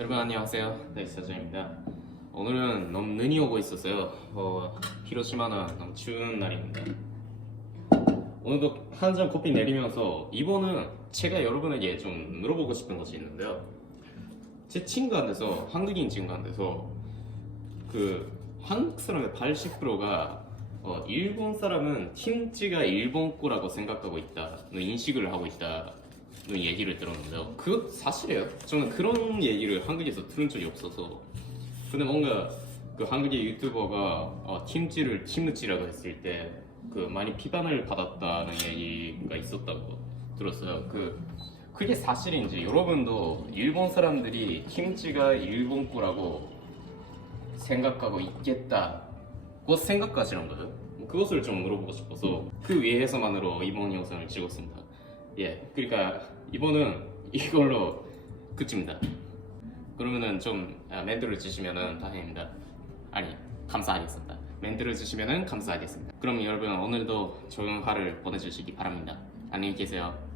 여러분 안녕하세요. 네, 사장입니다. 오늘은 너무 눈이 오고 있었어요. 어, 히로시마는 너무 추운 날입니다. 오늘도 한 잔 커피 내리면서 이번은 제가 여러분에게 좀 물어보고 싶은 것이 있는데요. 제 친구한테서 한국인 친구한테서 그 한국 사람의 80%가 어, 일본 사람은 팀지가 일본 거라고 생각하고 있다는 인식을 하고 있다는 얘기를 들었는데요. 그것 사실이에요. 저는 그런 얘기를 한국에서 들은 적이 없어서. 근데 뭔가 그 한국의 유튜버가 어, 팀지를 팀무지라고 했을 때 그 많이 비판을 받았다는 얘기가 있었다고 들었어요. 그 그게 사실인지 여러분도 일본 사람들이 팀지가 일본 거라고 생각하고 있겠다고 생각하시는 거예요? 그것을 좀 물어보고 싶어서 그 위해서만으로 이번 영상을 찍었습니다. 예, 그러니까 이번은 이걸로 끝입니다. 그러면은 좀 아, 멘트를 주시면은 다행입니다. 아니 감사하겠습니다. 멘트를 주시면은 감사하겠습니다. 그럼 여러분 오늘도 좋은 하루를 보내주시기 바랍니다. 안녕히 계세요.